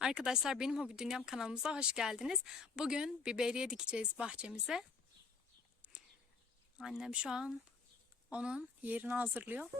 Arkadaşlar benim Hobi Dünyam kanalımıza hoş geldiniz. Bugün biberiye dikeceğiz bahçemize. Annem şu an onun yerini hazırlıyor.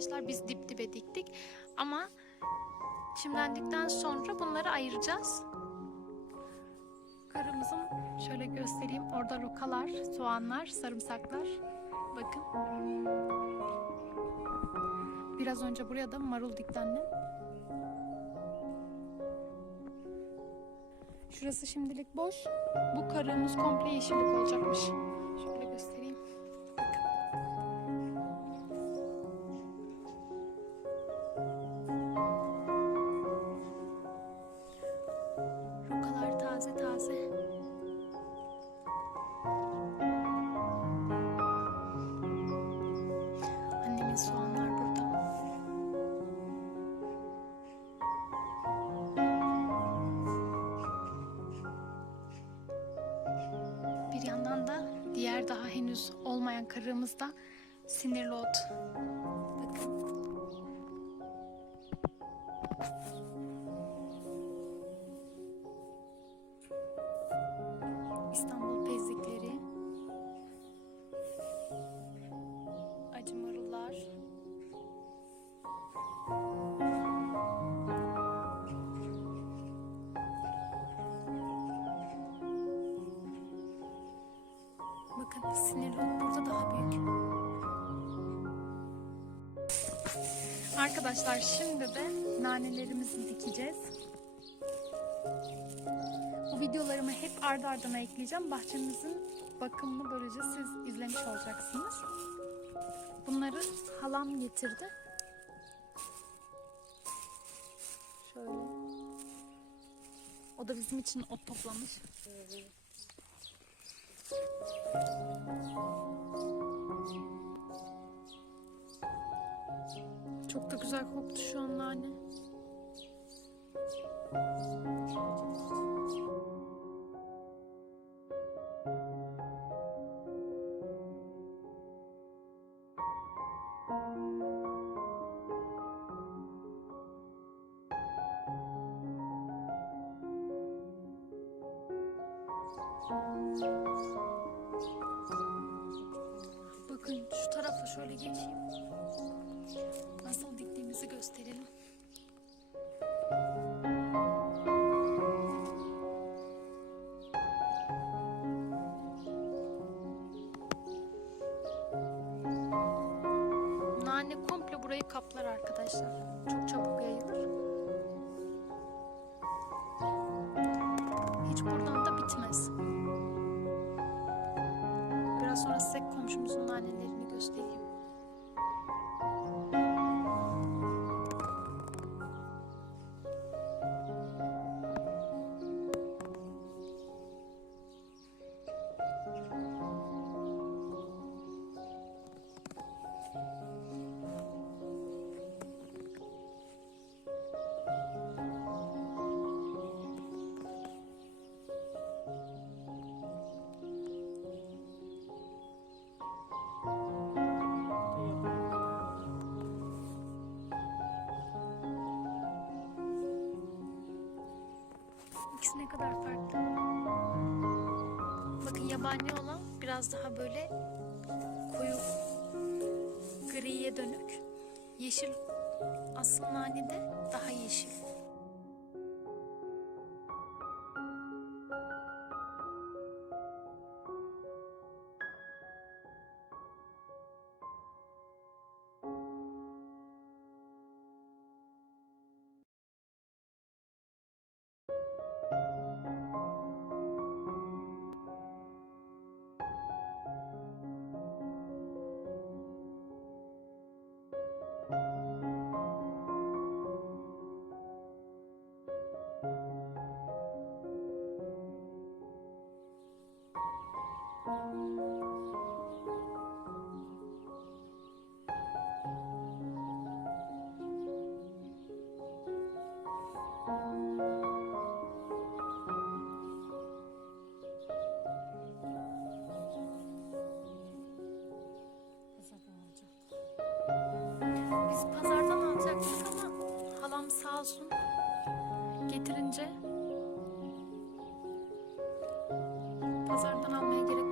Arkadaşlar biz dip dibe diktik ama çimlendikten sonra bunları ayıracağız. Karımızın şöyle göstereyim. Orada rokalar, soğanlar, sarımsaklar. Bakın. Biraz önce buraya da marul dikti. Şurası şimdilik boş. Bu karığımız komple yeşillik olacakmış. Şöyle henüz olmayan karığımız da sinirli ot. Sinirli burada daha büyük. Arkadaşlar şimdi de nanelerimizi dikeceğiz. Bu videolarımı hep ardı ardına ekleyeceğim. Bahçemizin bakımını böylece siz izlemiş olacaksınız. Bunları halam getirdi. Şöyle. O da bizim için ot toplamış. Çok da güzel koktu şu an nane. Burayı kaplar arkadaşlar. Çok çabuk yayılır. İkisi ne kadar farklı. Bakın yabani olan biraz daha böyle koyu griye dönük. Yeşil asıl nane de daha yeşil. Biz pazardan alacaktık ama halam sağ getirince pazardan almaya gerek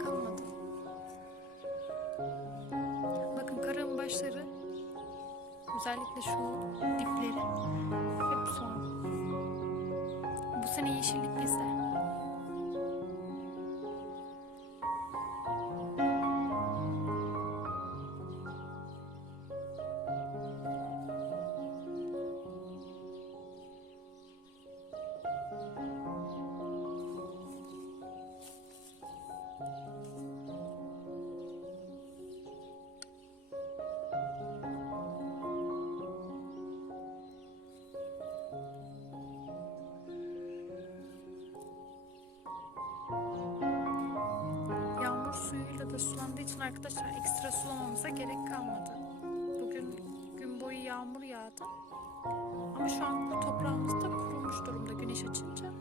özellikle şu dipleri hep soğan. Bu sene yeşillik bizde. Da sulandığı için arkadaşlar ekstra sulamamıza gerek kalmadı. Bugün gün boyu yağmur yağdı. Ama şu an bu toprağımız da kurumuş durumda güneş açınca.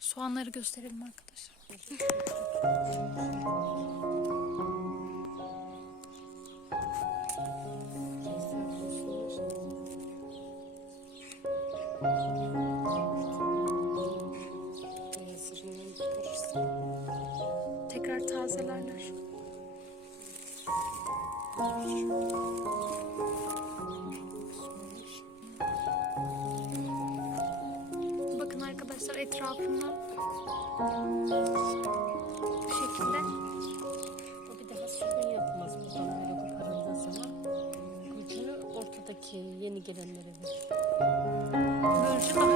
Soğanları gösterelim arkadaşlar. etrafından bu şekilde O bir daha sürgün yapmaz buradan böyle koparıldığı zaman. Gücünü ortadaki yeni gelenlere verir. böylece daha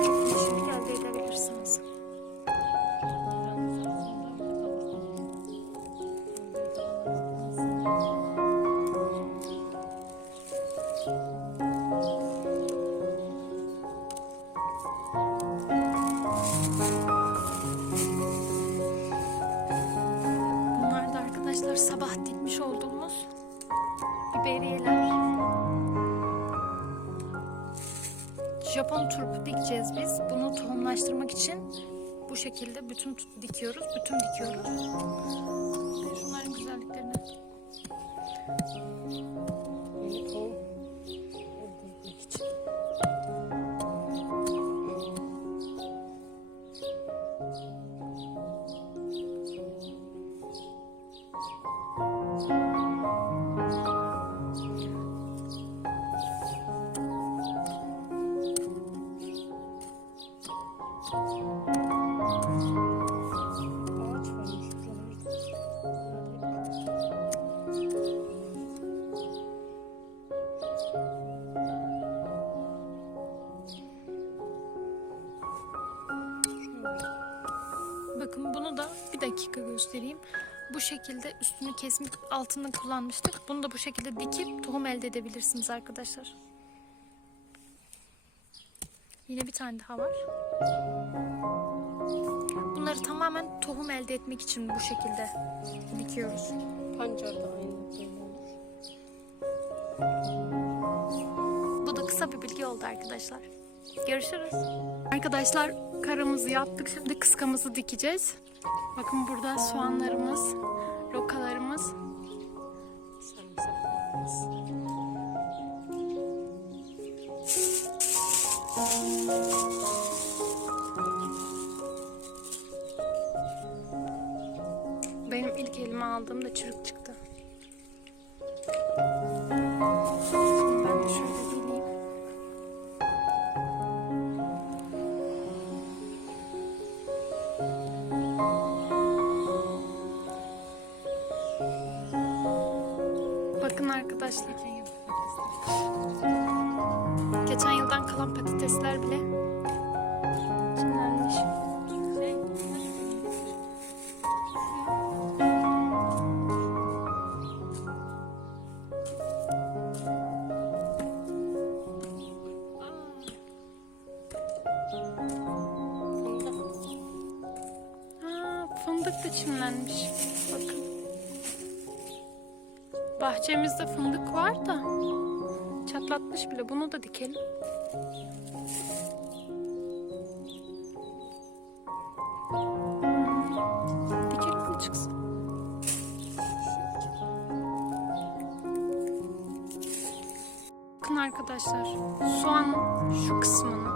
Japon turpu dikeceğiz biz. Bunu tohumlaştırmak için bu şekilde bütün dikiyoruz, bütün dikiyoruz. Şunların güzelliklerini. Yeni tohum göstereyim. Bu şekilde üstünü kesmiş altını kullanmıştık. Bunu da bu şekilde dikip tohum elde edebilirsiniz arkadaşlar. Yine bir tane daha var. Bunları tamamen tohum elde etmek için bu şekilde dikiyoruz. Pancar da aynı. Bu da kısa bir bilgi oldu arkadaşlar. Görüşürüz. Arkadaşlar karamızı yaptık. Şimdi kıskamızı dikeceğiz. Bakın burada soğanlarımız, rokalarımız. Sarımsaklarımız. Benim ilk elime aldığımda çürük çıktı. Arkadaşlar. Geçen yıldan kalan patatesler bile çimlenmiş. Fındık. Aa, fındık da çimlenmiş. Bakın. Bahçemizde fındık var da çatlatmış bile. Bunu da dikelim. Dikelim mi çıksın? Bakın arkadaşlar soğanın şu kısmını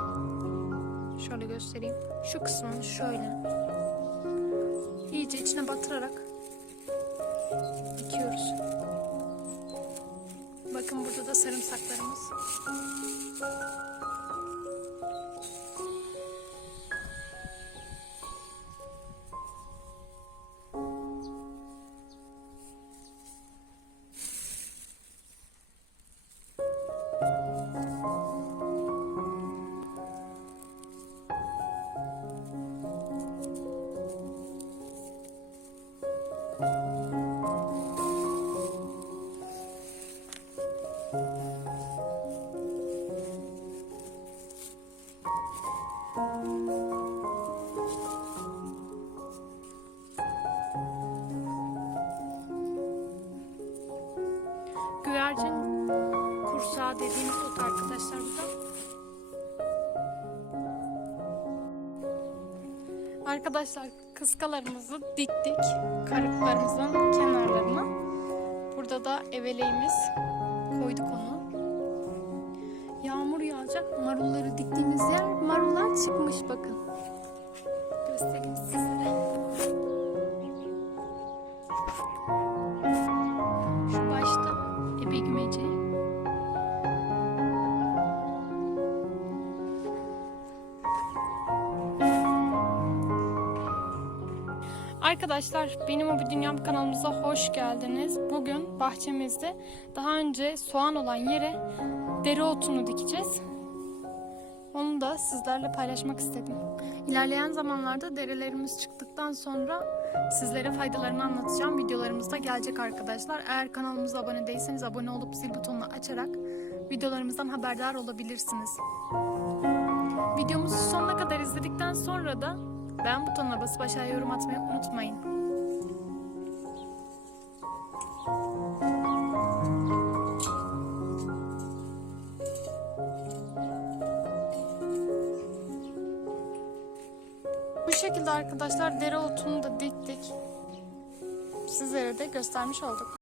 şöyle göstereyim. Şu kısmını şöyle iyice içine batırarak dikiyoruz. Bakın burada da sarımsaklarımız. Arkadaşlar kıskalarımızı diktik. Karıklarımızın kenarlarına. Burada da eveleğimiz. Koyduk onu. Yağmur yağacak. Marulları diktiğimiz yer marullar çıkmış bakın. Arkadaşlar benim o bir dünyam kanalımıza hoş geldiniz. Bugün bahçemizde daha önce soğan olan yere dereotunu dikeceğiz. Onu da sizlerle paylaşmak istedim. İlerleyen zamanlarda derelerimiz çıktıktan sonra sizlere faydalarını anlatacağım. Videolarımız da gelecek arkadaşlar. Eğer kanalımıza abone değilseniz abone olup zil butonunu açarak videolarımızdan haberdar olabilirsiniz. Videomuzu sonuna kadar izledikten sonra da beğen butonuna basıp aşağıya yorum atmayı unutmayın. Bu şekilde arkadaşlar dereotunu da diktik. Sizlere de göstermiş olduk.